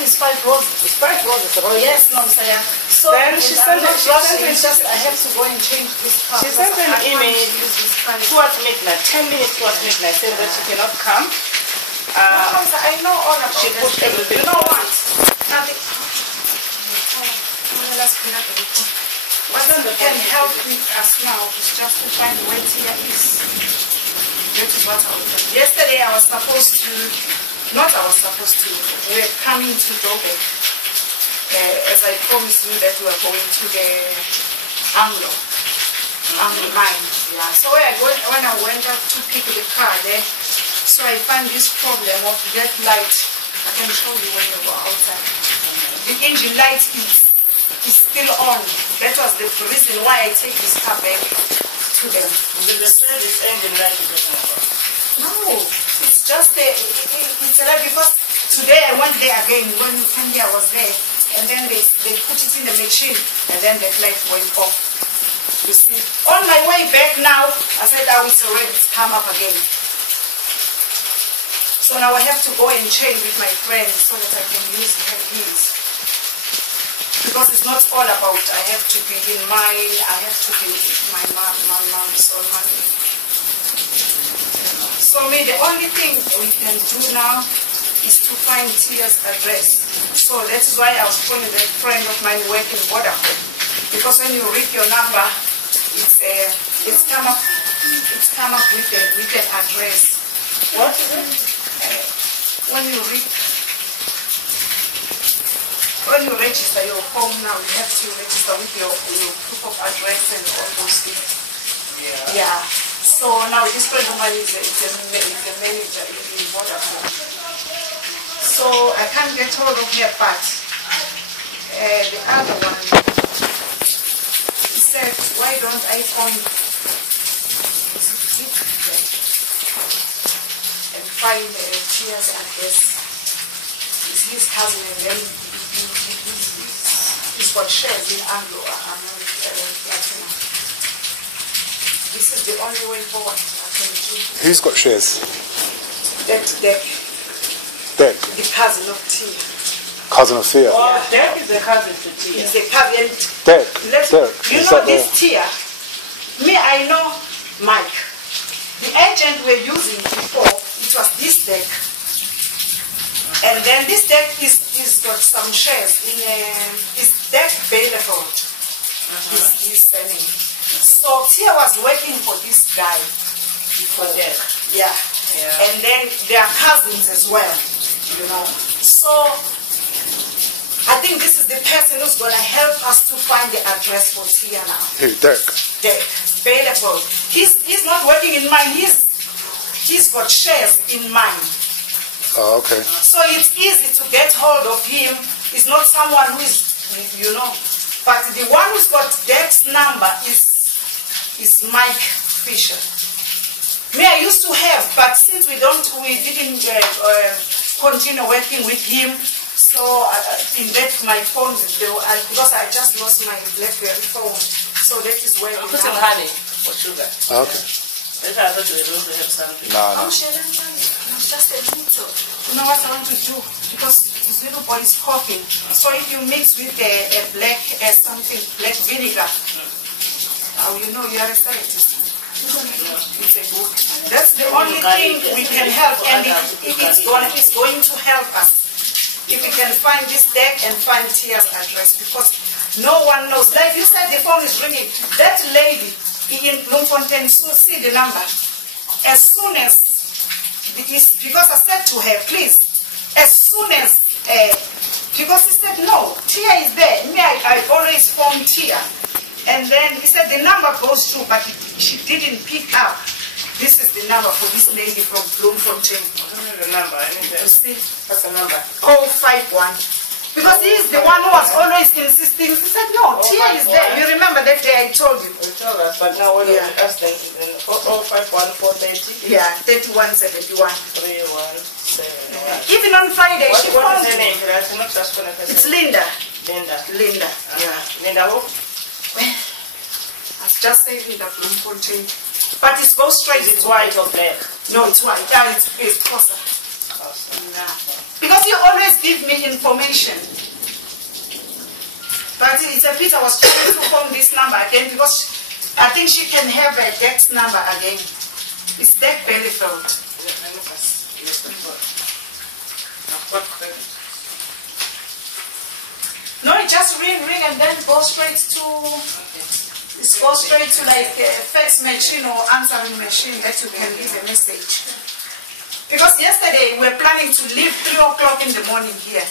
mine is 5 roses. It's 5 roses. Oh yes, no, Saya. So then she sent it. It's just I have to go and change this car. She sent an email towards midnight, 10 minutes towards midnight, saying that she cannot come. I know all about she put everything. You know what? Nothing. What can help with us now is just to find where Tia is. That is what I was doing. Yesterday I was supposed to, we were coming to Dobe. As I promised you that we were going to the Anglo mine. Yeah. So when I went up to pick the car there, so I found this problem of that light. I can show you when you go outside. The engine light is still on. That was the reason why I take this car back to them. Did they say this engine light is getting over? No, it's just it's a light because today I went there again when Candia was there, and then they put it in the machine, and then the light went off. You see, on my way back now, I said, "Oh, it's already come up again." So now I have to go and change with my friend so that I can use her keys. Because it's not all about I have to be in mine, I have to be with my mom's or money. So the only thing we can do now is to find Tia's address. So that's why I was calling that friend of mine working Vodafone. Because when you read your number, it's come up with an address. What is it? When you register your home now, you have to register with your proof of address and all those things. Yeah. Yeah. So now this friend of mine is a manager in Vodafone. So I can't get hold of her, but the other one, he said, why don't I phone and find Tia's address? It's his cousin, and then he's got shares in Anglo Platinum. This is the only way forward I can do. Who's got shares? That Deck. Deck? The cousin of Tia. Cousin of Tia? Oh, Deck is the cousin to Tia. He's the cousin. Deck? You know this Tia? Me, I know Mike. The agent we're using before, it was this Deck. And then this Deck is got some shares in his Deck available. His surname. So Tia was working for this guy. For Deck. Yeah. And then they are cousins as well, you know. So I think this is the person who's going to help us to find the address for Tia now. Who? Deck? Deck. Available. He's not working in mine. He's got shares in mine. Oh, okay. So it's easy to get hold of him. He's not someone who is, you know. But the one who's got Deck's number is Mike Fisher. Me, I used to have, but since we didn't continue working with him, so in that my phone, because I just lost my BlackBerry phone, so that is where we put some honey or sugar. Okay. I thought you were going to have something. No. I'm sharing money. I'm just a little. You know what I want to do? Because this little boy is coughing. So if you mix with a black vinegar, you know you are a scientist. It's a good. That's the only thing we can help, and it's going to help us if we can find this Deck and find Tia's address, because no one knows. Like you said, the phone is ringing. That lady in Bloemfontein, so see the number. As soon as, because I said to her, please, as soon as, because he said, no, Tia is there. Me, I always phone Tia. And then he said the number goes through, but she didn't pick up. This is the number for this lady from Bloemfontein. I don't know the number. I need to see. What's the number? 051. Because he is the one who was always insisting. He said, no, Tia is there. You remember that day I told you? You told us, but now when we asked them, 051 430? Yeah, 3171. 3171. Even on Friday, she What called is her me. name? It's Linda. Linda. Yeah. Linda who? I've just said Linda Bloemfontein. But it goes straight. Is it white or black? No, it's white. Yeah, it's closer. Awesome. Yeah. Because you always give me information. But it's a pity I was trying to phone this number again because I think she can have a Dex number again. It's Dex Bellyfield. No, it just ring and then go straight to, it's go straight to like a fax machine or answering machine that you can leave a message. Because yesterday we were planning to leave 3 o'clock in the morning here.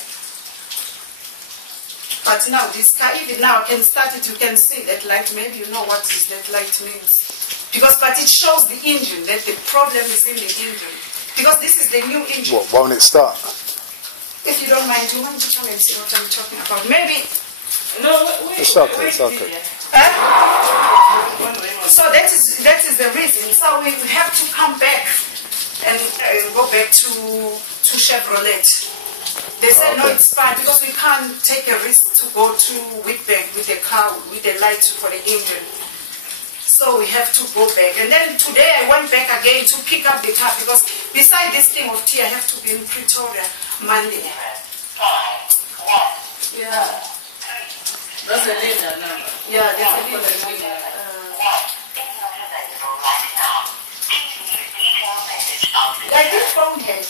But now this car, even now I can start it, you can see that light, maybe you know what that light means. But it shows the engine, that the problem is in the engine. Because this is the new engine. What, won't it start? If you don't mind, you want to come and see what I'm talking about? Maybe. No, wait. It's okay, it's okay. So that is the reason. So we have to come back and go back to Chevrolet. They said no, it's fine because we can't take a risk to go to Whitbank with the car, with the light for the engine. So we have to go back. And then today I went back again to pick up the car because beside this thing of tea, I have to be in Pretoria Monday. Yeah. That's the Linda number. Yeah, that's a Linda number. I did phone her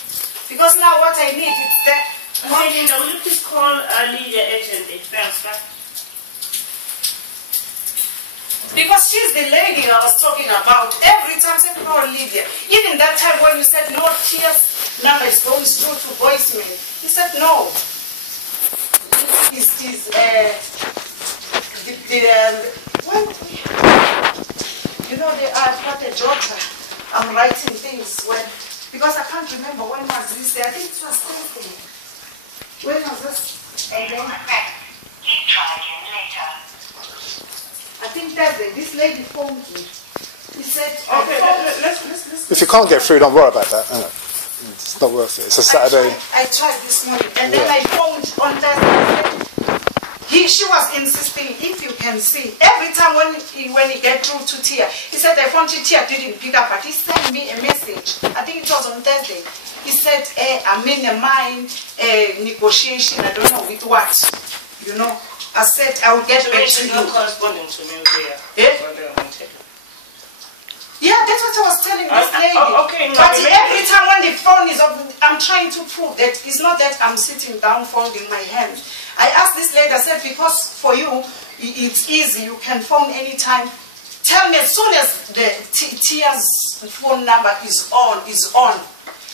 because now what I need is that. Hey Linda, will you please call Lydia agent? Thanks, right? Because she's the lady I was talking about. Every time I said, oh, Lydia. Even that time when you said, no, Tia's number is going through to voicemail. He said, no. You know, I've got a daughter. I'm writing things because I can't remember when was this day. I think it was Thursday. When was this? And then, Keep trying again later. I think Thursday, this lady phoned me. He said, okay, let's. If you can't get through, don't worry about that. It's not worth it. It's a Saturday. I tried this morning, and then I phoned on Thursday. She was insisting, if you can see, every time when he get through to Tia, he said, I phoned you, Tia didn't pick up, but he sent me a message. I think it was on Thursday. He said, I'm in a mind negotiation, I don't know with what, you know. I said, I will get back to you. Corresponding to me Eh? Yeah, that's what I was telling this lady. Okay, no, but every time when the phone is up, I'm trying to prove that it's not that I'm sitting down folding my hands. I asked this lady, I said, because for you, it's easy, you can phone anytime. Tell me as soon as the Tia's phone number is on.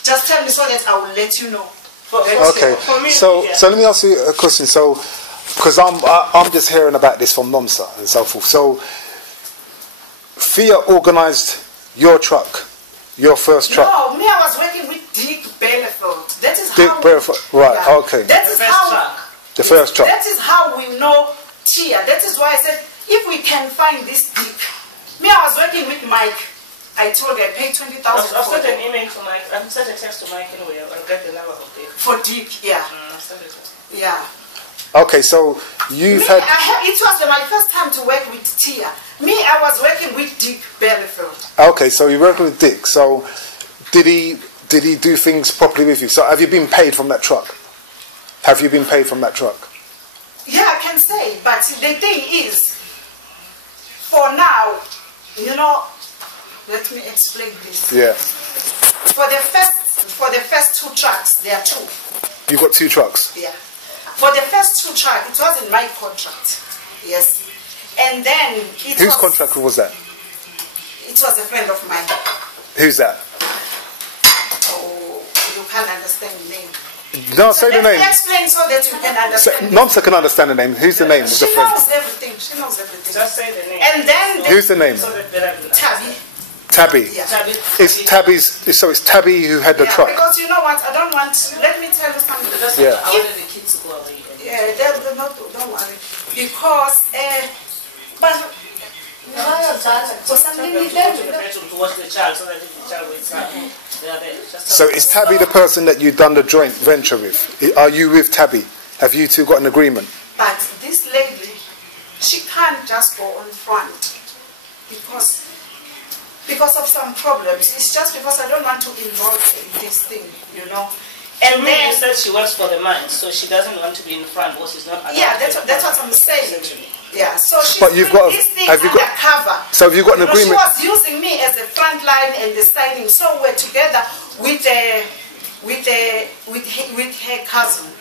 Just tell me so that I will let you know. Okay, so let me ask you a question. So, because I'm just hearing about this from NOMSA and so forth. So, Thea organised your truck, your first truck. No, me, I was working with Dick Bellefield. That is Dick how. Bellefield, right? Yeah. Okay. That is how. The first truck. That is how we know Tia. That is why I said, if we can find this Dick. Me, I was working with Mike. I told you I paid 20,000 I'll for send an email to Mike. I'll send a text to Mike anyway. I'll get the number of Dick. For Dick, yeah. I'll send it to him. Yeah. Okay, so you've had. It was my first time to work with Tia. Me, I was working with Dick Bellefield. Okay, so you worked with Dick. So did he do things properly with you? So have you been paid from that truck? Have you been paid from that truck? Yeah, I can say, but the thing is, for now, you know, let me explain this. Yeah. For the first 2 trucks, there are 2. You got 2 trucks. Yeah. For the first 2 trucks, it was in my contract. Yes. And then Whose contract was that? It was a friend of mine. Who's that? Oh, you can't understand the name. No, say the name. Explain so that you can understand. NOMSA can understand the name. Who's the name of the She friend? knows everything. She knows everything. Just say the name. And then Who's the name? So that they have the Tabby. Tabby. Yeah. It's Tabby's. So it's Tabby who had the truck. Because you know what? I don't want. Let me tell you something. Yeah. I wanted the kids to go away. They're not. Don't worry. Because but. For some reason, To watch the child so that the child wakes up. So is Tabby the person that you've done the joint venture with? Are you with Tabby? Have you two got an agreement? But this lady, she can't just go on front because of some problems. It's just because I don't want to involve her in this thing, you know. And then you said she works for the mine, so she doesn't want to be in front, or she's not allowed. Yeah, that's what I'm saying. Yeah, so she's But you've got. this thing Have you got? undercover. So have you got an She agreement? was using me as a front line and the signing. So we're together with her cousin.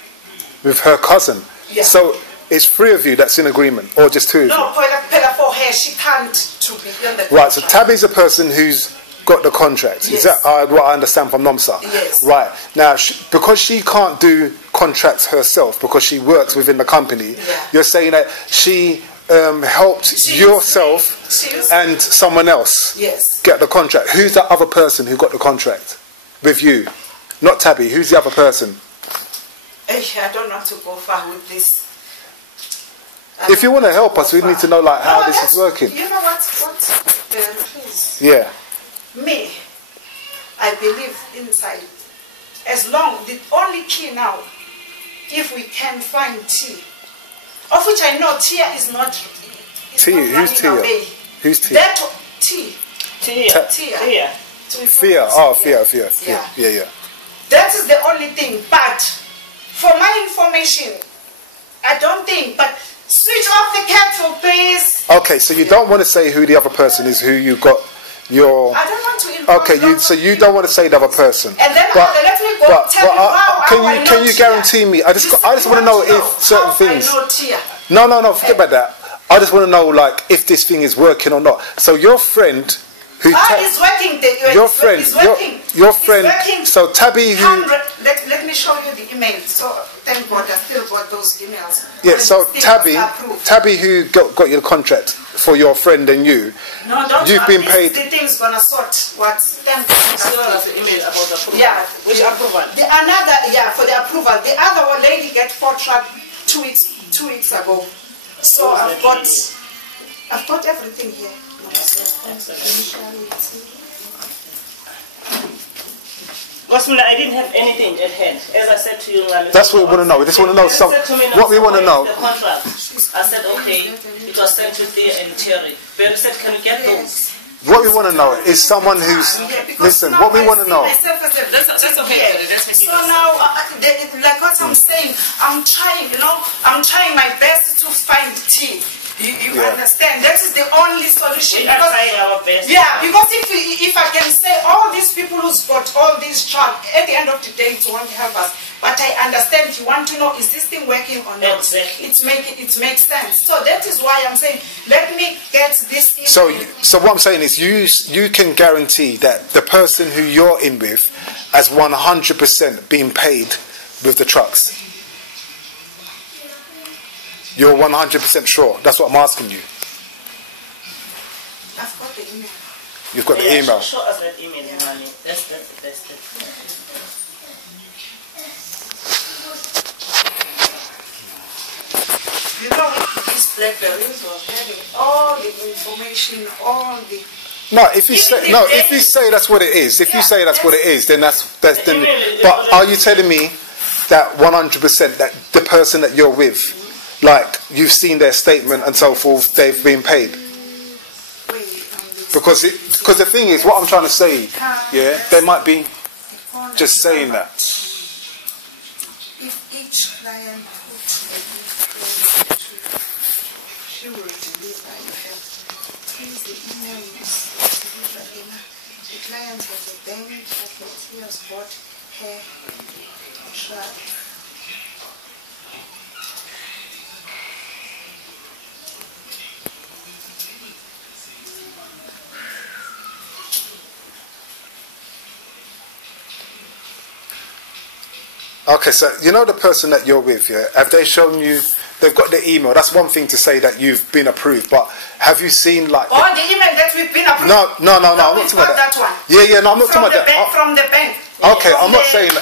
With her cousin. Yeah. So it's 3 of you that's in agreement, or just 2 of you? No, Pela for her, she can't to be on the Right. So contract. Tabby's the person who's got the contract. Is Yes. that what I understand from Nomsa? Yes. Right. Now, because she can't do contracts herself because she works within the company, Yeah. you're saying that she helped She yourself She used and someone else Yes. get the contract. Who's the other person who got the contract with you? Not Tabby. Who's the other person? I don't want to go far with this. If you want to help us, we need to know like how No, this is working. You know what? Please. Yeah. Me, I believe inside. As long, the only key now, if we can find Tia, of which I know Tia is not. Tia, who's Tia? Away. Who's Tia? That Tia. Tia. Fia. Oh, Fia. Yeah. That is the only thing. But for my information, I don't think. But switch off the kettle, please. Okay, so you don't want to say who the other person is, who you got your. I don't want to involve. Okay, so you don't want to say the other person. And then let me go tell you how I know can you Tia. guarantee me? I just want to know if certain things. I know Tia. No, forget about that. I just want to know like if this thing is working or not. So your friend who It's working. your friend, It's working. your It's friend. working. So Tabby, who 100. Let me show you the email. So thank God I still got those emails. yeah, When so this thing was Tabby, approved. who got your contract for your friend and you. No, don't You've been this, paid. The thing's gonna sort what. Thank God. Still has an email about the approval. Yeah. Which approval? For the approval. The other one lady get 4 truck 2 weeks ago. So I've got everything here. Because I didn't have anything at hand. As I said to you, That's what we want to know. We just want to know what we want to know. The contract. I said, okay, it was sent to Thea and Terry. But said, can we get those? What we want to know is someone who's listen. What we want to know. That's okay. So now, like what I'm saying, I'm trying my best to find tea. You understand? That is the only solution. We are trying our best. Yeah, because if I can say all these people who's got all these jobs, at the end of the day, it won't help us. But I understand you want to know, is this thing working or not? Exactly. It makes sense. So that is why I'm saying, let me get this in. So what I'm saying is you can guarantee that the person who you're in with has 100% been paid with the trucks. You're 100% sure. That's what I'm asking you. I've got the email. You've got the email. Show us that email, Money. That's the best. You know, these Blackberries were having all the information, all the. No, if you say that's what it is, then But are you telling me that 100% that the person that you're with, like you've seen their statement and so forth, they've been paid? Because the thing is, what I'm trying to say, they might be just saying that. If each client puts she will deliver. You have please the email you deliver. The client has a bank that he has bought her truck. Okay, so you know the person that you're with, have they shown you? They've got the email. That's one thing to say that you've been approved, but have you seen like? Oh, the email that we've been approved. No. I'm not talking about that one. Yeah, no, I'm not talking about that. From the bank. Okay, I'm not saying.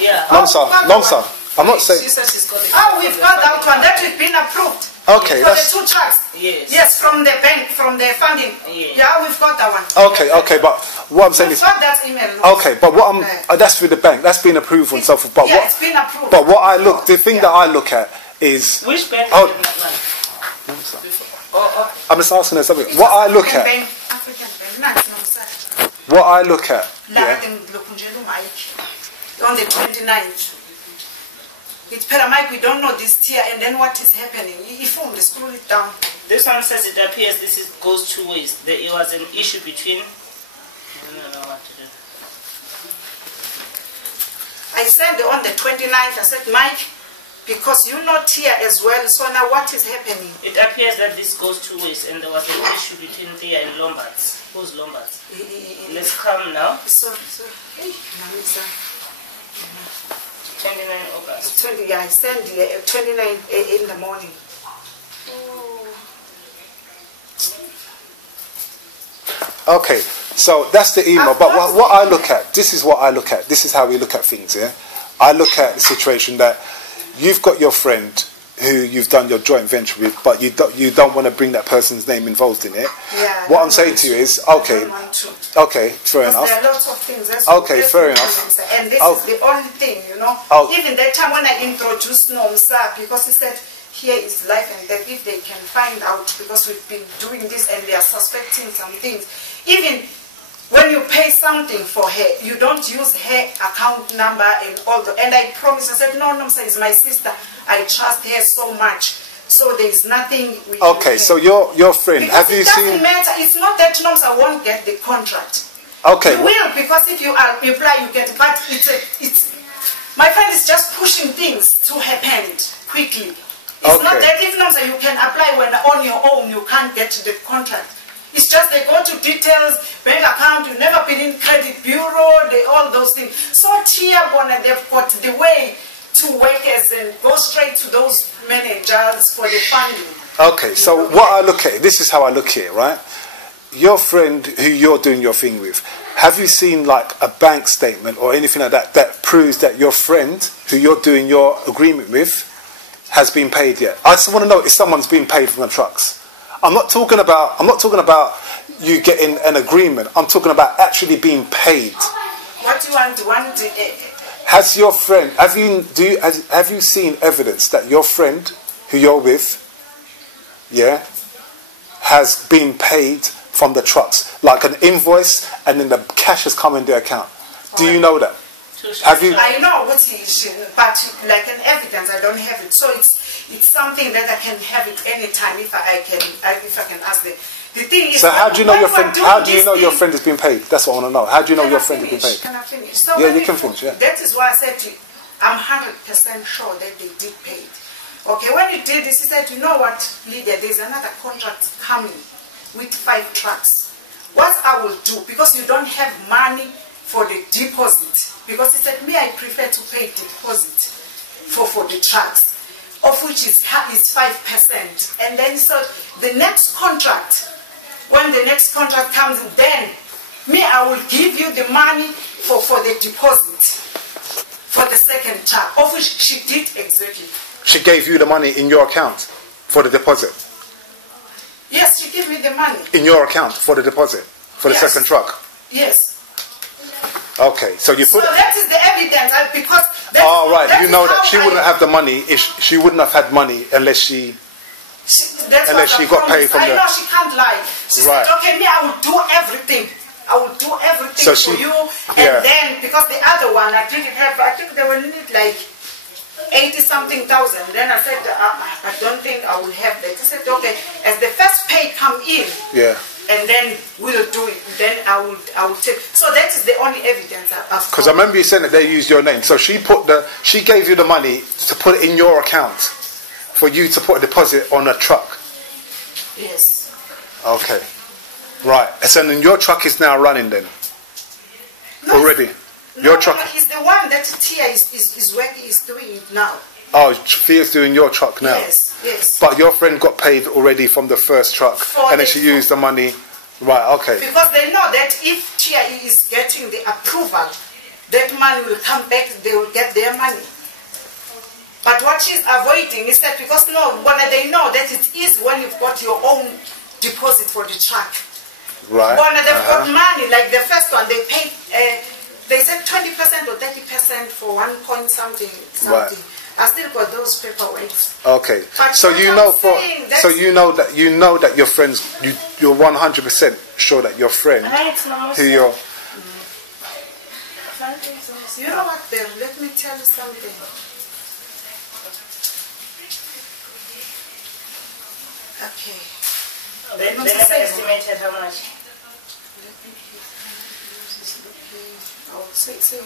Yeah. Long sir. I'm not saying. She says she's got it. Oh, we've got that one. That we've been approved. Okay, For that's the 2 trucks. Yes. Yes, from the bank, from the funding. Yes. Yeah, we've got that one. okay. But what I'm saying We've is. got that email. Okay, but what that's through the bank. That's been approved and so forth. But Yeah, it's been approved. But what the thing that I look at is. Which bank Oh. is it not? I'm just asking her something. What I look at. African bank. What I look at. Yeah. on the 29th. With Paramike, we don't know this tier, and then what is happening? If we scroll it down. This one says it appears goes two ways. It was an issue between. I don't know what to do. I said on the 29th, I said, Mike, because you're not here as well, so now what is happening? It appears that this goes two ways, and there was an issue between Thea and Lombards. Who's Lombards? Let's come now. So, hey, 29 August. 20, yeah, I sent 29 in the morning. Okay, so that's the email. But what I look at, this is what I look at. This is how we look at things, yeah? I look at the situation that you've got your friend who you've done your joint venture with, but you don't want to bring that person's name involved in it. Yeah, what I'm saying to you is, okay, fair enough. There are lots of things. Okay, fair enough. And this is the only thing, you know. Even that time when I introduced Nomsa, because he said, here is life and death, if they can find out, because we've been doing this and they are suspecting some things. Even when you pay something for her, you don't use her account number and all the, and I promised, I said, no, Nomsa is my sister. I trust her so much. So there is nothing we can Okay, so your friend, because have you it seen... doesn't matter. It's not that Nomsa won't get the contract. Okay. You will, because if you apply, you get, but it's my friend is just pushing things to happen quickly. It's not that if Nomsa you can apply when on your own you can't get the contract. It's just they go to details, bank account, you've never been in credit bureau, all those things. So Tia Bona, they've got the way to work as and go straight to those managers for the funding. Okay, so what I look at, this is how I look at it, right? Your friend who you're doing your thing with, have you seen like a bank statement or anything like that that proves that your friend who you're doing your agreement with has been paid yet? I just want to know if someone's been paid from the trucks. I'm not talking about you getting an agreement. I'm talking about actually being paid. What do you want to Has your friend, have you seen evidence that your friend who you're with, yeah, has been paid from the trucks, like an invoice, and then the cash has come in their account? Do you know that? Have you? I know what he is, but like an evidence, I don't have it. So it's something that I can have it anytime if I can ask them. The thing is, so how do you know your friend? How do you know your friend has been paid? That's what I want to know. How do you know your friend has been paid? Can I finish? So yeah, you can finish. Yeah. That is why I said to you, I'm 100% sure that they did pay it. Okay, when you did this, he said, you know what, Lydia, there's another contract coming with 5 trucks. What I will do, because you don't have money for the deposit, because he said, me, I prefer to pay deposit for the trucks, of which is 5%. And then he said, the next contract, when the next contract comes, then me, I will give you the money for the deposit for the second truck, of which she did exactly. She gave you the money in your account for the deposit? Yes, she gave me the money. In your account for the deposit? For the second truck? Yes. Okay, so you put... So that is the evidence, because... Oh, right, you know that she wouldn't have the money, if she wouldn't have had money unless she got paid from the... I know she can't lie. She said, okay, me, I will do everything. I will do everything for you. And then, because the other one, I think they will need like 80-something thousand. Then I said, I don't think I will have that. I said, okay, as the first pay come in, and then we'll do it. Then I will take. So that is the only evidence I've got. Because I remember you saying that they used your name. So she gave you the money to put it in your account for you to put a deposit on a truck. Yes. Okay. Right. So then your truck is now running then? No, already? Your truck is the one that Tia is working, is doing it now. Oh, Thea's doing your truck now? Yes, yes. But your friend got paid already from the first truck, and then she used the money. Right, okay. Because they know that if Tia is getting the approval, that money will come back, they will get their money. But what she's avoiding is that, because they know that it's easy when you've got your own deposit for the truck. Right. When they've got money, like the first one, they paid, they said 20% or 30% for 1 point something. Right. I still got those paperwork. Okay. But so you know that your friends, you're 100% sure that your friend, who you're... You know what, something. Okay. They never estimated how much. Oh, say,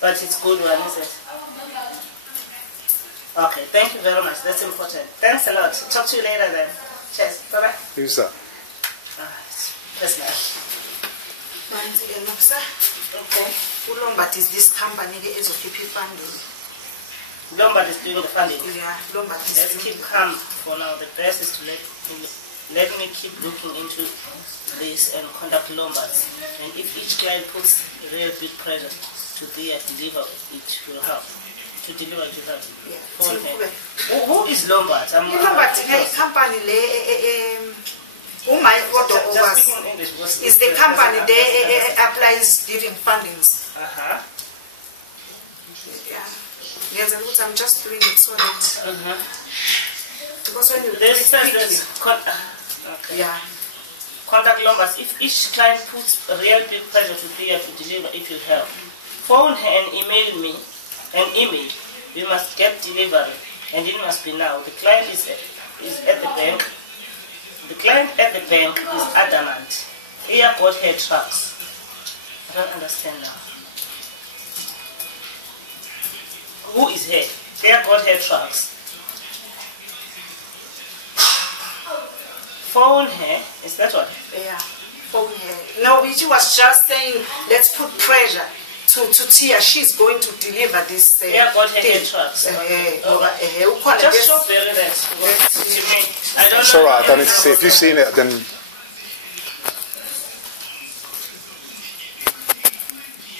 But it's good one, isn't it? Okay, thank you very much. That's important. Thanks a lot. Talk to you later then. Cheers. Bye-bye. Who's that? That's nice. Okay. Lombard is this company that is keeping funding. Lombard is doing the funding. Yeah, Lombard is Let's keep calm for now. The best is to let me keep looking into this and contact Lombards. And if each client puts real big pressure to deliver, it will help. To deliver it will help. Yeah. Who is Lombard? Lombard is a company. Just speaking English. Is the company that applies different fundings. Yeah. Yes, I'm just doing it so that. Because when you this yeah. Contact Lombards. If each client puts a real big pressure to deliver, it will help. Phone her and email me. We must get delivery, and it must be now. The client is at the bank. The client at the bank is adamant. Here got her trucks. I don't understand now. Who is her? Here got her trucks. Phone her. Is that what? Yeah. Phone her. No, she was just saying, let's put pressure to Tia. She's going to deliver this. Yeah, got her trucks. Just show Barry that to me. I don't know. It's alright, I don't need to see. If you've seen it, then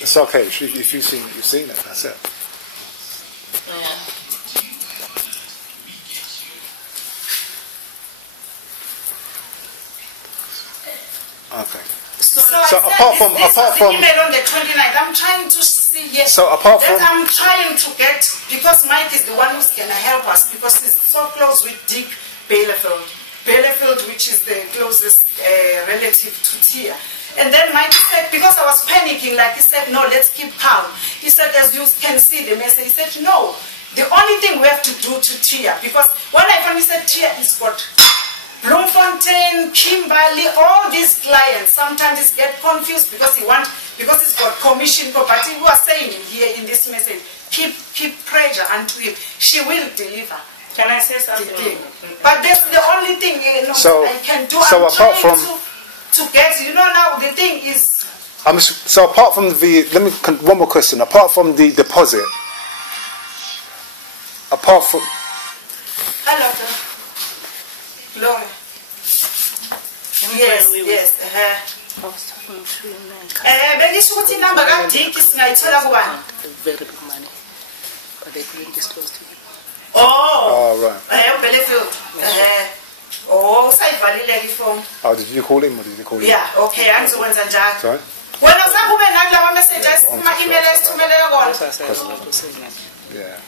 it's okay. If you've seen it, that's it. Yeah. Okay. So apart from email on the 29th, I'm trying to see. Yes. So apart from I'm trying to get, because Mike is the one who's gonna help us because he's so close with Dick Bielefeld, which is the closest relative to Tia. And then Mike said, because I was panicking, like he said, no, let's keep calm. He said, as you can see the message, he said, no, the only thing we have to do to Tia, because when I finally said Tia is got Bloemfontein, Kimberley, all these clients, sometimes it get confused because it's got commission, but he was saying here in this message, keep pressure until she will deliver. Can I say something? But that's the only thing I can do. So I'm apart trying from to get, now the thing is. So apart from one more question. Apart from the deposit, Hello, Laura. Yes. I was talking to you now. Bengisho ukuthi number kaDick singayithola kubani? Very big money, but they couldn't disclose to you. Oh, right. Bielefeld. Usayivalile ifoni. Oh, did you call him or did you call him? Yeah, okay, angizokwenza njalo. Sorry? Wena usakube nakulawa messages email esithumelele kona. Yeah.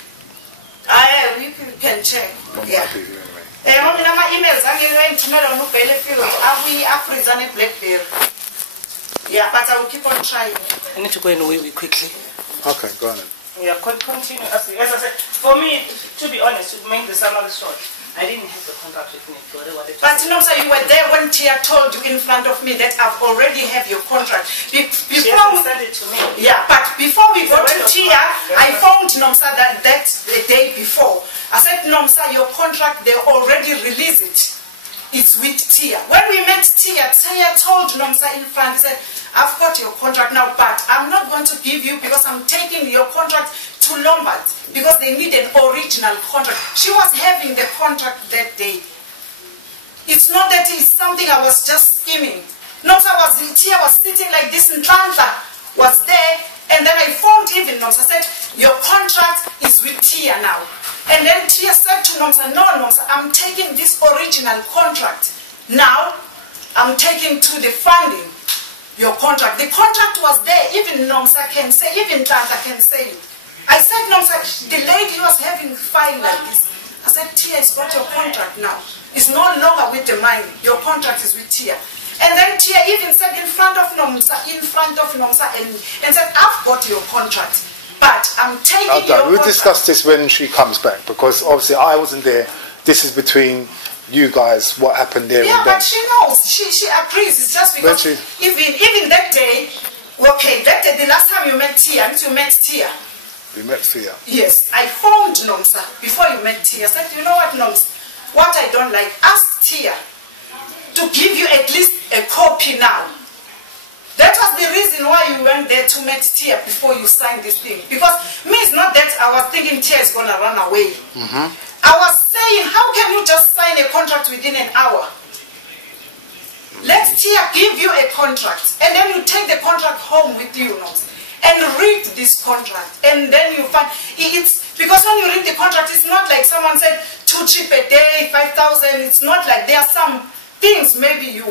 You can check. Yeah. Anyway. Mina ama-emails angiyengithumela wona uBielefeld aFreeza Blackberry. Yeah, but I will keep on trying. I need to go and away quickly. Okay, go on then. Yeah, continue. As I said, for me, to be honest, to make the summary short, I didn't have the contract with me. But sir, you were there when Tia told you in front of me that I've already have your contract. She sent it to me. Yeah, but before we go to Tia, I phoned Nomsa that the day before. I said, Nomsa, your contract, they already released it. It's with Tia. When we met Tia told Nomsa in front, he said, I've got your contract now, but I'm not going to give you because I'm taking your contract to Lombard because they need an original contract. She was having the contract that day. It's not that it's something I was just skimming. Tia was sitting like this in Tlantla, was there, and then I phoned even Nomsa, said, your contract is with Tia now. And then Tia said to Nomsa, no, Nomsa, I'm taking this original contract. Now, I'm taking to the funding your contract. The contract was there, even Nomsa can say, even Tata can say it. I said, Nomsa, the lady was having file like this. I said, Tia has got your contract now. It's no longer with the mine. Your contract is with Tia. And then Tia even said in front of Nomsa, and said, I've got your contract, but I'm taking your contract. We'll discuss this when she comes back, because obviously I wasn't there. This is between you guys, what happened there. Yeah, and but she knows. She agrees. It's just because even that day, okay, that day, the last time you met Tia, you met Tia. We met Tia. Yes, I phoned Nomsa before you met Tia. I said, you know what, Noms, what I don't like, ask Tia to give you at least a copy now. That was the reason why you went there to meet Tia before you signed this thing. Because me, it's not that I was thinking Tia is going to run away. I was saying, how can you just sign a contract within an hour? Let Tia give you a contract, and then you take the contract home with you, Noms, and read this contract. And then you find, it's because when you read the contract, it's not like someone said 2 trips a day, 5,000. It's not like there are some things maybe you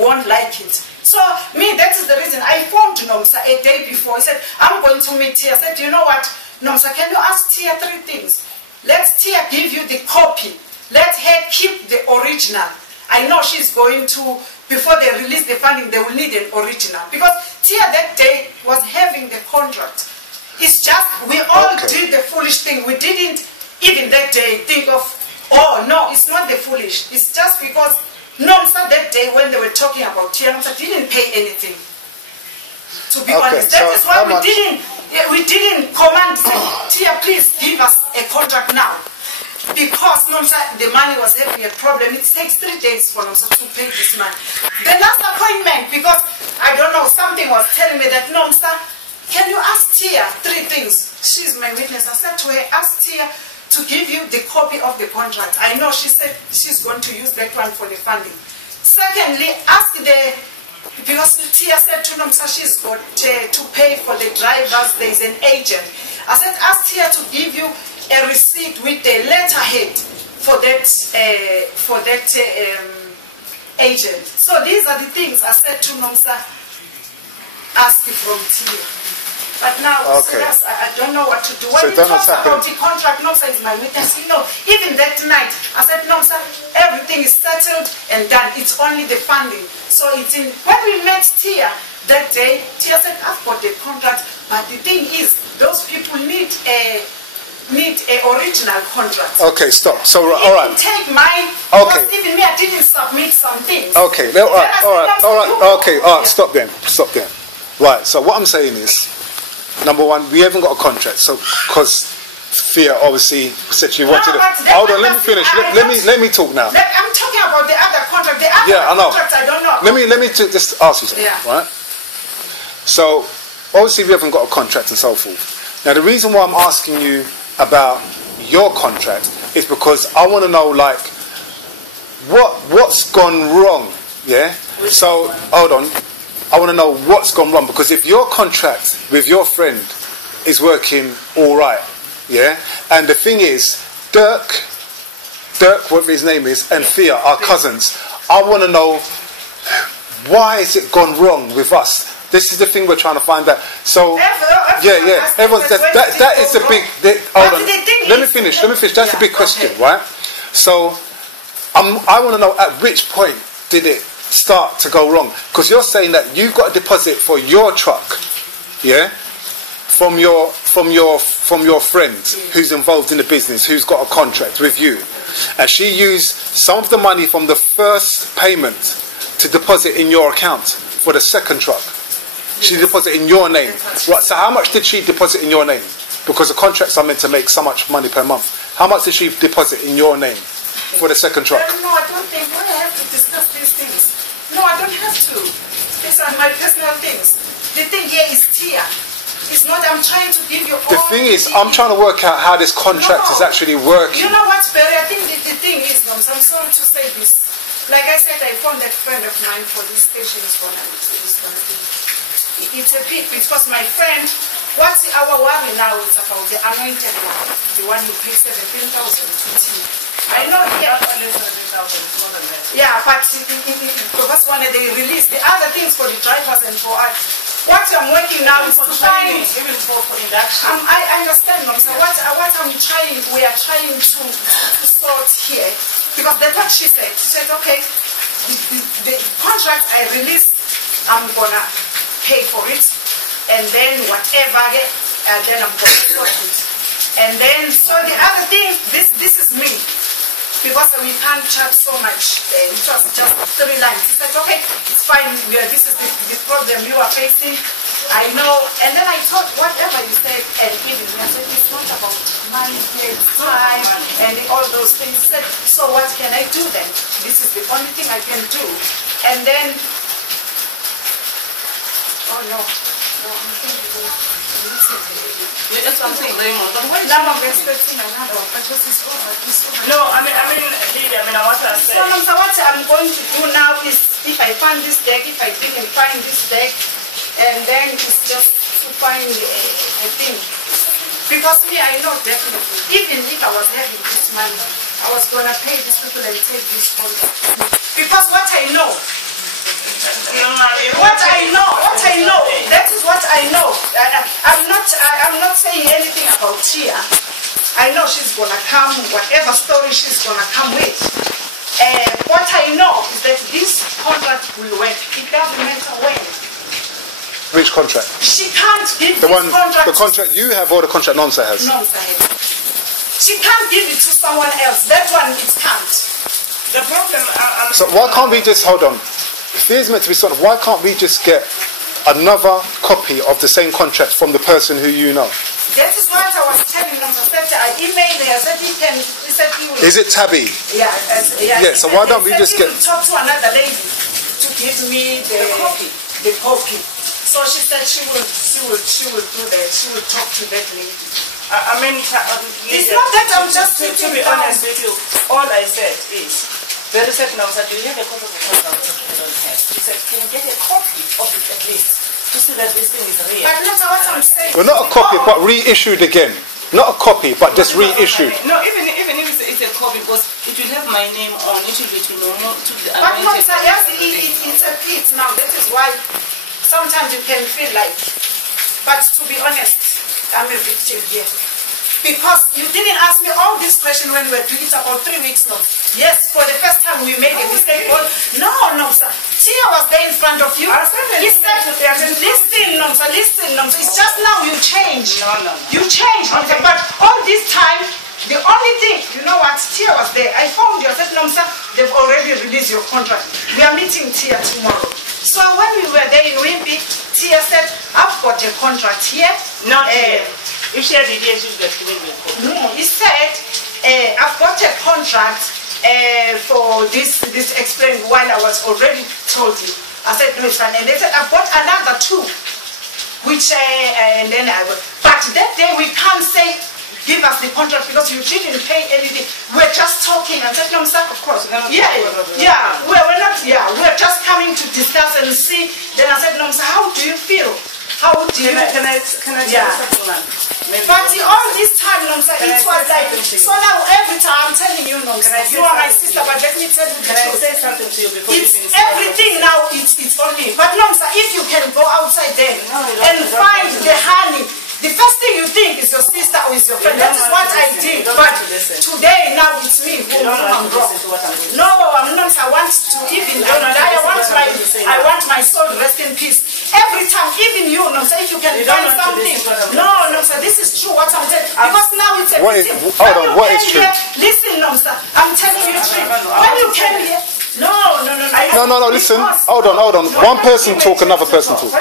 won't like it. So me, that is the reason I phoned Nomsa a day before. He said, I'm going to meet Tia. I said, you know what, Nomsa, can you ask Tia 3 things? Let Tia give you the copy. Let her keep the original. I know she's going to, before they release the funding, they will need an original. Because Tia that day was having the contract. It's just, we all did the foolish thing. We didn't even that day think of, oh no, it's not the foolish. It's just because Nomsa that day when they were talking about Tia, Nomsa didn't pay anything. To be honest, that is why we didn't command Tia, please give us a contract now. Because Nomsa, the money was having a problem. It takes 3 days for Nomsa to pay this money. The last appointment, because I don't know, something was telling me that Nomsa, can you ask Tia 3 things? She's my witness. I said to her, ask Tia to give you the copy of the contract. I know she said she's going to use that one for the funding. Secondly, ask because Tia said to Nomsa she's got to pay for the drivers, there's an agent. I said, ask Tia to give you a receipt with the letterhead for that agent. So these are the things I said to Nomsa, ask from Tia. But now, I don't know what to do. When he talks about the contract, Nomsa is my witness. You know, even that night, I said, Nomsa, everything is settled and done. It's only the funding. So it's in. When we met Tia that day, Tia said, I've got the contract, but the thing is, those people need a original contract. Okay, stop. So all right. Take mine. Okay. Even me, I didn't submit some things. Okay. All right. Okay. All right. Stop then. Right. So what I'm saying is, number one, we haven't got a contract. So because Fia obviously said she wanted it. Hold on. Let me finish. Let me talk now. I'm talking about the other contract. The other contract, I don't know. Let me just ask you something. Yeah. Right. So obviously we haven't got a contract and so forth. Now the reason why I'm asking you about your contract is because I want to know, like, what's gone wrong. Yeah. So hold on. I want to know what's gone wrong, because if your contract with your friend is working all right, yeah, and the thing is, Dirk, whatever his name is, and Fia are cousins, I want to know why has it gone wrong with us. This is the thing we're trying to find out. So yeah, everyone's that is the big. Hold on, let me finish. That's the big question, right? So I want to know at which point did it start to go wrong, because you're saying that you've got a deposit for your truck, yeah, from your friend who's involved in the business, who's got a contract with you, and she used some of the money from the first payment to deposit in your account for the second truck. She deposited in your name, right? So how much did she deposit in your name? Because the contracts are meant to make so much money per month. How much did she deposit in your name for the second truck? No, I don't think we have to discuss these things. No, I don't have to. These are my personal things. The thing here is Tia. It's not, I'm trying to give you all. The thing is, I'm trying to work out how this contract is actually working. You know what, Barry? I think the thing is, I'm sorry to say this. Like I said, I found that friend of mine for this station is going to be. It's a pit because my friend, what's our worry now is about the anointed one, the one who pays 17,000 to Tia. I know, yeah, but because when they release the other things for the drivers and for us, what I'm working now is to find, even for induction. I understand, Mom. So what we are trying to sort here, because that's what she said. She said, okay, the contract I release, I'm gonna pay for it, and then whatever, and then I'm gonna sort it. And then, so the other thing, this is me. Because we can't chat so much. It was just 3 lines. He said, okay, it's fine. This is the problem you are facing. I know. And then I thought, whatever you said, and even I said, it's not about money, it's time, and all those things. He said, so what can I do then? This is the only thing I can do. And then, oh no, I'm thinking, that's something, Raymond. But why now I'm expecting another one, but this is over. No, I mean, Lydia, I want to say. So, what I'm going to do now is, if I find this deck, if I didn't find this deck, and then it's just to find a thing. Because me, I know definitely, even if I was having this money, I was going to pay these people and take this phone. Because what I know, that is what I know. I'm not saying anything about Tia. I know she's gonna come, whatever story she's gonna come with. What I know is that this contract will work. It doesn't matter when. Which contract? She can't give the contract you have or the contract Nomsa has? Nomsa has. She can't give it to someone else. That one it can't. The problem. So why can't we just hold on? If there's meant to be something, why can't we just get another copy of the same contract from the person who you know? That is what I was telling them. I emailed her. I said he said he will. Is it Tabby? Yeah. Yeah. So why don't we just get? Talk to another lady to give me the copy. So she said she will do that. She will talk to that lady. It's not that I'm just to be honest with you. All I said is. Very certain I said, do you have a copy of the contract? I don't have. He said, can you get a copy of it at least to see that this thing is real? But that's what I'm saying. Well, not a copy, but reissued again. Not a copy, but just reissued. No, even if it's a copy, because it will have my name on it, will be to know. But no, it's a bit now. That is why sometimes you can feel like. But to be honest, I'm a victim here. Because you didn't ask me all these questions when we were doing it about 3 weeks now. Yes, for the first time we made a mistake. No, sir. Tia was there in front of you. He said, listen, Nomsa. It's just now you change. No. You change, Nomsa. But all this time, the only thing, you know what, Tia was there. I phoned you. I said, Nomsa, they've already released your contract. We are meeting Tia tomorrow. So when we were there in Wimpy, Tia said, I've got a contract here. Not if she had the idea, she would have given me a copy. No, he said, I've got a contract for this explained while I was already told you. I said, no, it's fine. And they said, I've got another 2. Which, and then I will. But that day we can't say, give us the contract because you didn't pay anything. We're just talking. I said, no, sir, of course. We're just coming to discuss and see. Then I said, no, sir, how do you feel? How do you? Can I tell you something, man? But all this time, Nomsa, it was like, so now every time I'm telling you, Nomsa, you are my sister, but let me tell you the truth. Can I say something to you before it's everything now, it's on me. But Nomsa, if you can go outside there and find the honey, the first thing you think is your sister or is your friend. That is what I did. But today, now it's me who I'm wrong. No, I'm not. I want to even die. I want my soul to rest in peace. Every time, even you, Nomsa, if you can find something. No, Nomsa, this is true what I'm telling. Because now it's a what is true? Listen, Nomsa, I'm telling you truth. When you came here, no. Listen, hold on. One person talk, another person talk.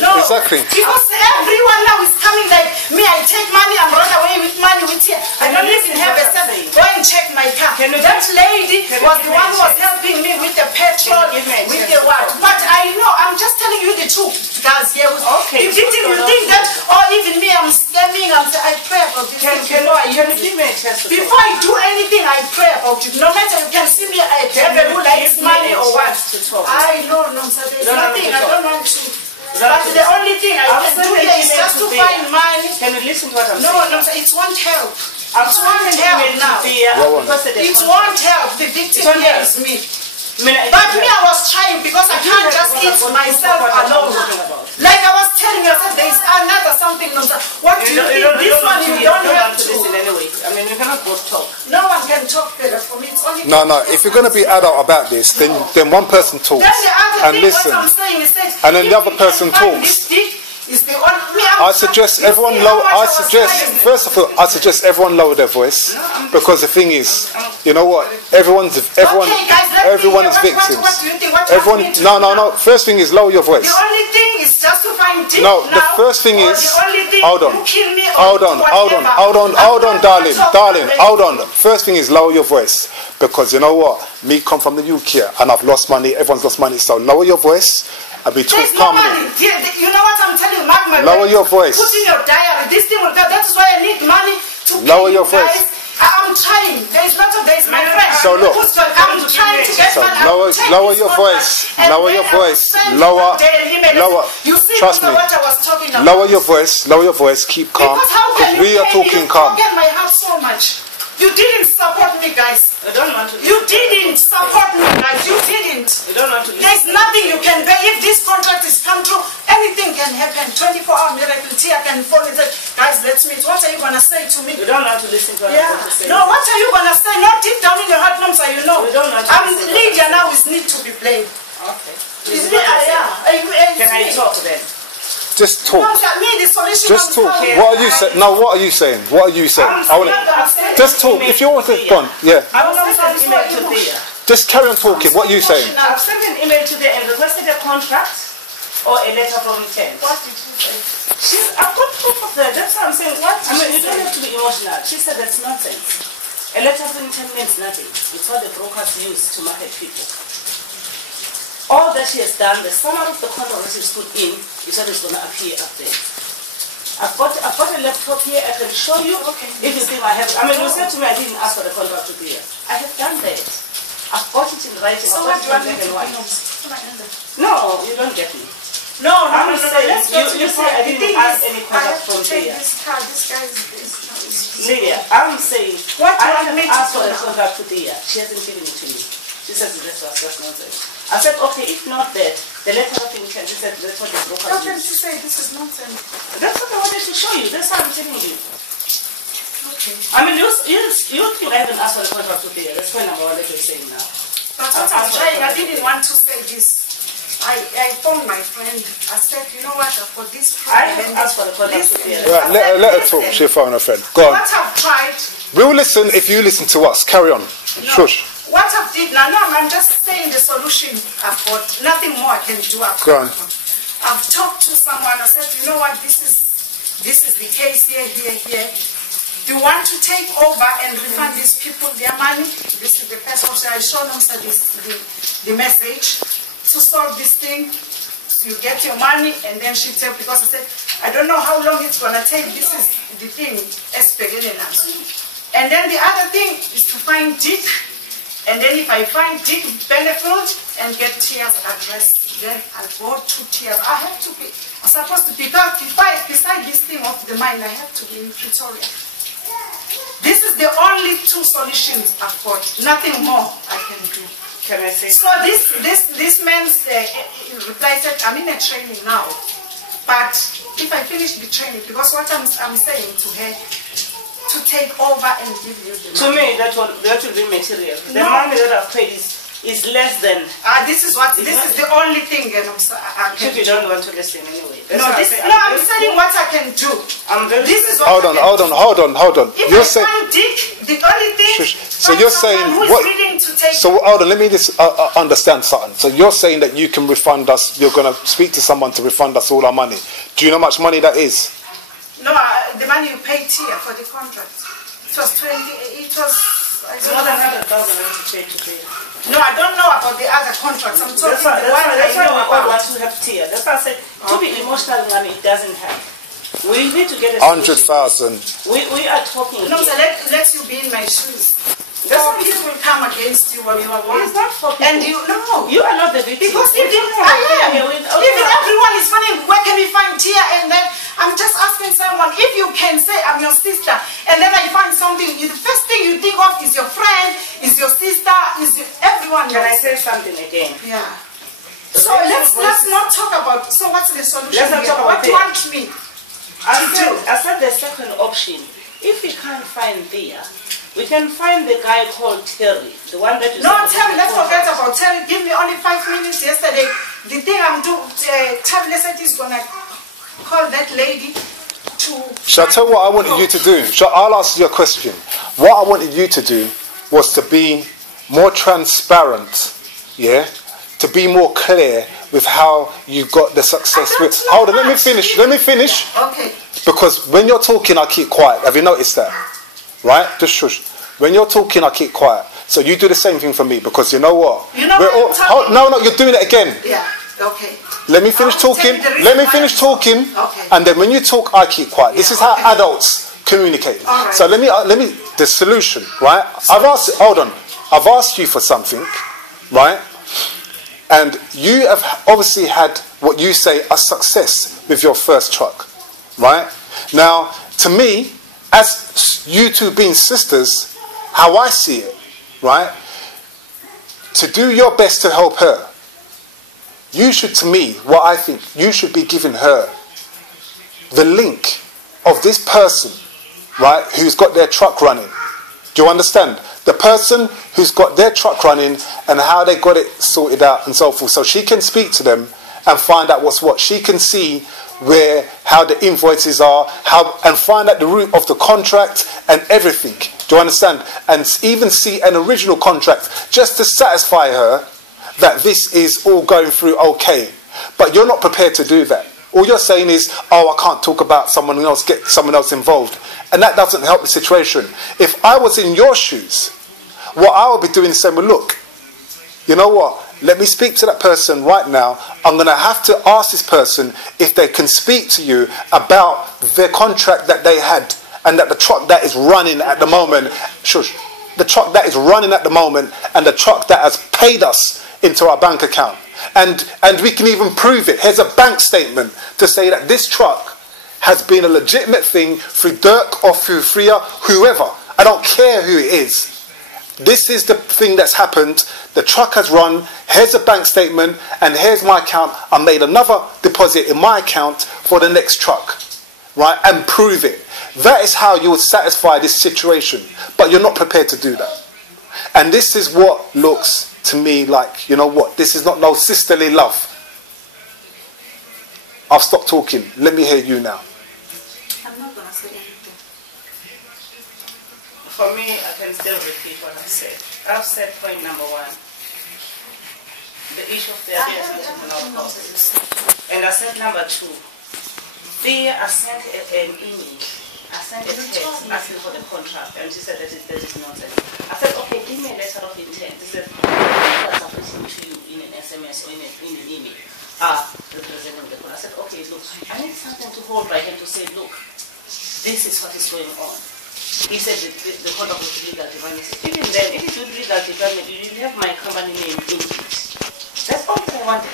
No, exactly. Because everyone now is coming like me. I take money, I'm run away with money with here. I don't even have a cent. Go and check my car. That lady was the one who was helping me with the petrol, with the what. But I know, I'm just telling you the truth, guys. Here, you think that, or even me, I'm scamming. I pray about this. Before I do anything, I pray about it. No matter you can see me, I devil who likes money or what. I know, Nomsa, there's nothing. I don't want to. But the only thing I can do here is just to find money. Can you listen to what I'm saying? No, it won't help. It won't help now. It won't help. The victim here is me. But me, I was trying because I can't just eat myself alone. Like I was telling you, I said there is another something. What do you think? This one you don't have to listen anyway. I mean, you cannot both talk. No one can talk better for me. It's only No. If you're going to be adult about this, then one person talks and listen, and then the other person talks. I suggest everyone first of all, I suggest everyone lower their voice, because the thing is, you know what? Everyone is victims. Everyone. No. First thing is lower your voice. The only thing is just to find dick. No, the first thing is, hold on, darling, hold on. First thing is lower your voice, because you know what? Me come from the UK and I've lost money. Everyone's lost money, so lower your voice and be talk calmly. You know what I'm telling you, Mark, my lower your voice. Put in your diary. This thing will go. That is why I need money to lower your voice. I'm trying. There's my friend. So look. I'm trying to get money. Lower your voice. Lower your voice. Lower. You see, trust me. What I was talking about. Lower your voice. Lower your voice. Keep calm. Because we are talking calm. You forget my heart so much. You didn't support me, guys. I don't want to. You didn't support me, guys. You didn't. I don't want to. There's nothing you can pay. If this contract is come true, anything can happen. 24-hour miracle. Tia can phone and say, guys, let's meet. What are you going to say to me? You don't want to listen to what I'm going to say. No, what are you going to say? Not deep down in your heart, Nomsa, you know. You don't want to Lydia now is need to be blamed. Okay. Can I talk then? Just talk. Just talk. What are you saying? No, what are you saying? What are you saying? Just talk. If you want to respond, yeah. I will send an email to Thea. Just carry on talking. What are you saying? I've sent an email to Thea and requested a contract or a letter from intent. What did she say? I've got proof of that. That's what I'm saying. You don't have to be emotional. She said that's nonsense. A letter of intent means nothing. It's what the brokers use to market people. All that she has done, the summary of the contract that she's put in, is what is going to appear up there. I've got a laptop here. I can show you if you think I have. I mean, you said to me I didn't ask for the contract to be here. I have done that. I've got it in writing. So what do you want me to do? No, you don't get me. No. I'm saying you say I didn't ask any contract from here. This guy is Lydia, I'm saying I haven't asked for a contract to Thea. She hasn't given it to me. She says that's nonsense. I said, okay, if not that, the letter of intent, she said that's what the broker How can she say this is nonsense? That's what I wanted to show you. That's how I'm telling you. Okay. I mean, you think I haven't asked for the contract to Thea. That's point number one that you're saying now. But what I'm trying, I didn't want to say this. I phoned my friend. I said, you know what, for this I haven't asked for the contract to Thea. Right, let her talk. She'll phone her friend. Go on. What I've tried. We'll listen if you listen to us. Carry on. No. Shush. What I've did now, I'm just saying the solution I've got. Nothing more I can do. Go on. I've talked to someone. I said, you know what, this is the case here. You want to take over and refund these people their money? This is the first option. I showed them the message to solve this thing. You get your money, and then she said, because I said, I don't know how long it's gonna take. This is the thing, and then the other thing is to find Dick. And then if I find Dick Benefield and get Tia's address, then I'll go to Tia's. I'm supposed to pick up, beside this thing of the mine, I have to be in Pretoria. This is the only two solutions I've got. Nothing more I can do. Can I say? So this man's reply said, I'm in a training now. But if I finish the training, because what I'm saying to her, to take over and give you the money. To me, that will be material. The money that I've paid is less than. This is the only thing, and if you don't want to listen anyway. I'm saying what I can do. Hold on. If You're I saying find Dick, the only thing. So you're saying what? To take so hold on. Let me just understand something. So you're saying that you can refund us. You're going to speak to someone to refund us all our money. Do you know how much money that is? No, the money you paid here for the contract. It was 20. It was more than 100,000 to pay to Thea. No, I don't know about the other contracts. I'm talking that's the one I know all about. want to have Thea. That's why I said to be emotional money, it doesn't have. We need to get a 100,000. We are talking. No, so let you be in my shoes. People will come against you when you are one. It's not for people. And you are not the victim. Because even everyone is funny. Where can we find Tia? And then I'm just asking someone, if you can say I'm your sister, and then I find something, the first thing you think of is your friend, is your sister, is everyone else. Can I say something again? Yeah. So let's not talk about, so what's the solution? Let's not here? talk about What do you want me to do? I said the second option. If we can't find Thea, we can find the guy called Terry, the one that you No, said. Terry, let's forget about Terry. Give me only 5 minutes yesterday. The thing I'm doing, Terry said he's going to call that lady to... Shall I tell you what I wanted you to do? I'll ask you a question. What I wanted you to do was to be more transparent, yeah? To be more clear with how you got the success with... Hold on, let me finish. Okay. Because when you're talking, I keep quiet. Have you noticed that? Right? Just shush. When you're talking, I keep quiet. So you do the same thing for me, because you know what? You know no, you're doing it again. Yeah, okay. Let me finish talking. Okay. And then when you talk, I keep quiet. This is how adults communicate. All right. So let me. The solution, right? I've asked you for something, right? And you have obviously had what you say a success with your first truck, right? Now, to me, as you two being sisters, how I see it, right? To do your best to help her, you should, to me, what I think, you should be giving her the link of this person, right, who's got their truck running. Do you understand? The person who's got their truck running and how they got it sorted out and so forth. So she can speak to them and find out what's what. She can see how the invoices are, and find out the root of the contract and everything. Do you understand? And even see an original contract just to satisfy her that this is all going through okay. But you're not prepared to do that. All you're saying is, I can't talk about someone else, get someone else involved. And that doesn't help the situation. If I was in your shoes, what I would be doing is saying, well, look, you know what? Let me speak to that person right now. I'm going to have to ask this person if they can speak to you about their contract that they had, and that the truck that is running at the moment, the truck that is running at the moment, and the truck that has paid us into our bank account. And we can even prove it. Here's a bank statement to say that this truck has been a legitimate thing through Dirk or through Freya, whoever. I don't care who it is. This is the thing that's happened. The truck has run. Here's a bank statement, and here's my account. I made another deposit in my account for the next truck, right? And prove it. That is how you would satisfy this situation. But you're not prepared to do that. And this is what looks to me like, you know what? This is not no sisterly love. I've stopped talking. Let me hear you now. I'm not going to say anything. For me, I can still repeat what I said. I've said point number 1. The issue of the idea is not to know cost. And I said number 2. There I sent an email. I sent a text asking for the contract, and she said that is nonsense. I said, okay, give me a letter of intent. She said, I was written to you in an SMS or in an email. Representing the contract. I said, okay, look, I need something to hold by him to say, look, this is what is going on. He said the contract was legal development. Even then, if it was legal development, you didn't have my company name in it. That's all I wanted.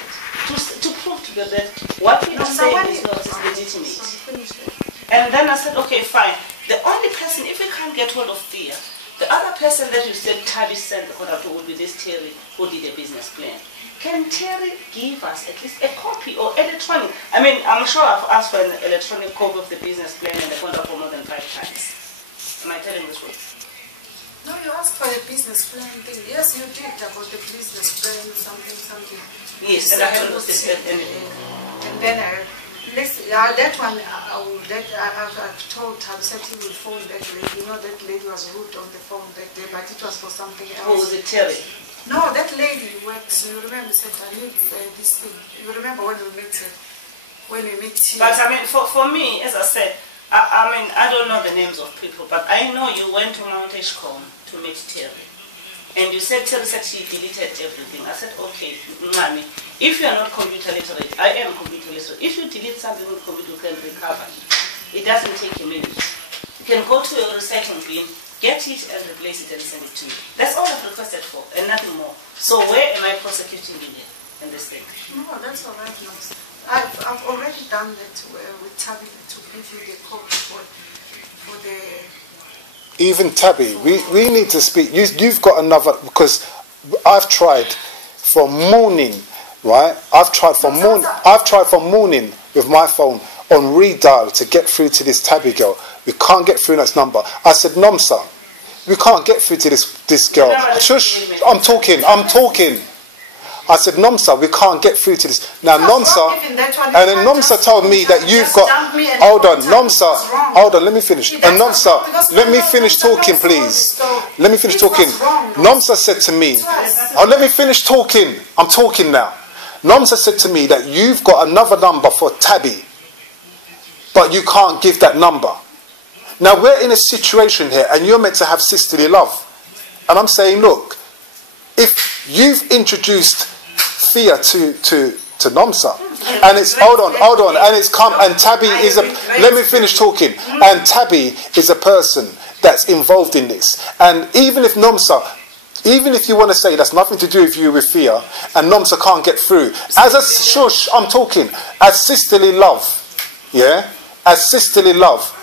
To prove to them that what we are saying is not legitimate. And then I said, okay, fine. The only person, if we can't get hold of Thea, the other person that you said Tabi sent the contract to would be this Terry who did a business plan. Can Terry give us at least a copy or electronic? I mean, I'm sure I've asked for an electronic copy of the business plan and the contract for more than 5 times. Am I telling the truth? No, you asked for a business plan thing. Yes, you did about the business plan, something. Yes, and I haven't received anything. And then that one, I've told her, said he will phone that lady. You know, that lady was rude on the phone that day, but it was for something else. Who was it, Terry? No, that lady works. You remember, said, I need this thing. You remember when we met here? When we met here? But I mean, for me, as I said, I mean, I don't know the names of people, but I know you went to Mount Ashcombe to meet Terry. And you said, Terry said she deleted everything. I said, okay, Mami, if you are not computer literate, I am computer literate. If you delete something on computer, you can recover it. It doesn't take a minute. You can go to a recycling bin, get it and replace it and send it to me. That's all I've requested for, and nothing more. So where am I prosecuting you in this thing? No, that's all right, no. I've already done that with Tabi to give you the code for the even Tabby, we need to speak. You've got another, because I've tried from morning, right? I've tried from morning with my phone on redial to get through to this Tabby girl. We can't get through this number. I said, Nomsa, we can't get through to this girl. Shush, I'm talking. I said, Nomsa, we can't get through to this. Now, Nomsa, and then Nomsa told me that you've got, hold on, Nomsa, hold on, let me finish. And Nomsa, let me finish talking, please. Let me finish talking. Nomsa said to me, oh, let me finish talking. I'm talking now. Nomsa said to me that you've got another number for Tabby, but you can't give that number. Now, we're in a situation here, and you're meant to have sisterly love. And I'm saying, look, if you've introduced Thea to Nomsa, and it's, hold on, and it's come, and Tabby is a, let me finish talking, and Tabby is a person that's involved in this. And even if Nomsa, even if you want to say that's nothing to do with you with Thea, and Nomsa can't get through, as a, shush, I'm talking, as sisterly love, yeah, as sisterly love,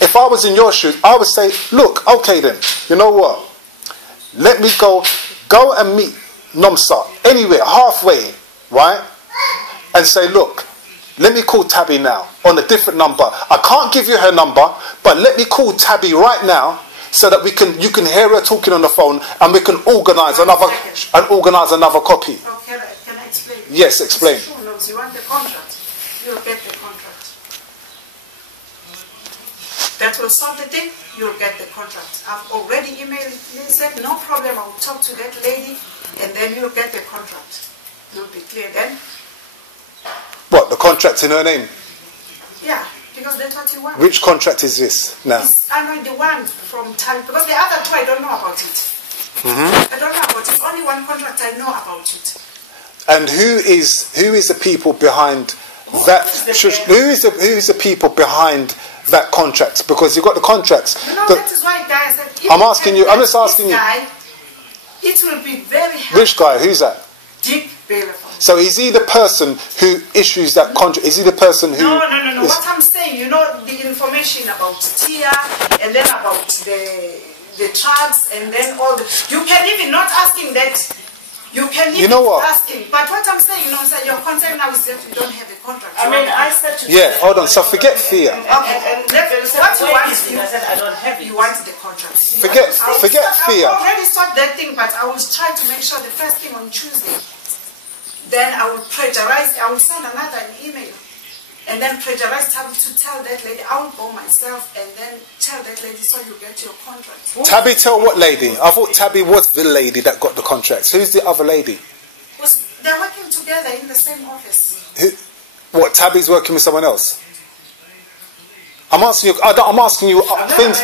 if I was in your shoes, I would say, look, okay then, you know what? Let me go and meet Nomsa anywhere, halfway, right? And say, look, let me call Tabby now on a different number. I can't give you her number, but let me call Tabby right now so that you can hear her talking on the phone, and we can organise another copy. Oh, can I explain? Yes, explain. You want the contract, you'll get the contract. That will solve the thing, you'll get the contract. I've already emailed and said, no problem, I'll talk to that lady, and then you'll get the contract. You'll be clear then. What, the contract's in her name? Yeah, because that's what you want. Which contract is this now? I know the one from Tabby, because the other two I don't know about it. I don't know about it. Only one contract I know about it. And who is the people behind that? Who is the people behind that contract? Because you've got the contracts. You know, that is why, guys. I'm asking you. I'm just asking you. It will be very helpful. Which guy? Who's that? Dick Belafon. So is he the person who issues that contract? Is he the person who? No. What I'm saying, you know, the information about Tia, and then about the drugs, and then all the. You can even not asking that. You can even ask him. But what I'm saying, you know, your concern now is that you don't have a contract. I mean, I said to yeah, hold on. So forget Thea. Okay. What you want? I said I don't have it. You want the contract. Forget Thea. I've already sought that thing, but I will try to make sure the first thing on Tuesday. Then I will plagiarize. I will send another email, and then plagiarize Tabby to tell that lady. I will go myself and then tell that lady so you get your contract. Tabby tell what lady? I thought Tabby was the lady that got the contracts. Who's the other lady? They're working together in the same office. What? Tabby's working with someone else? I'm asking you. I'm asking you things.